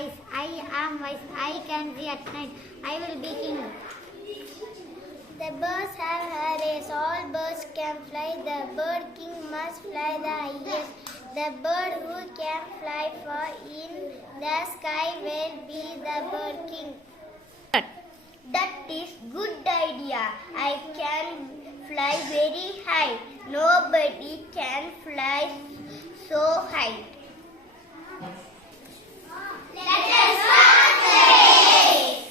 wise. I am wise. I can see at night. I will be king. The birds have a race. All birds can fly. The bird king must fly the highest. The bird who can fly far in the sky will be the bird king. That is good idea. I can fly very high. Nobody can fly so high. Let us start the race.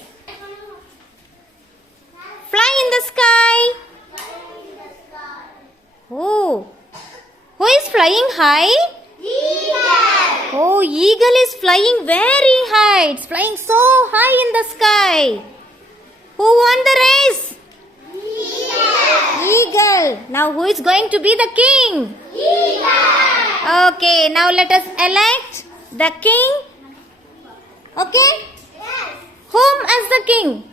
Fly in the sky. Oh, who is flying high? Eagle. Oh, eagle is flying very high. It's flying so high in the sky. Who won the race? Eagle. Now who is going to be the king? Eagle. Okay, now let us elect the king. Okay? Yes. Whom as the king?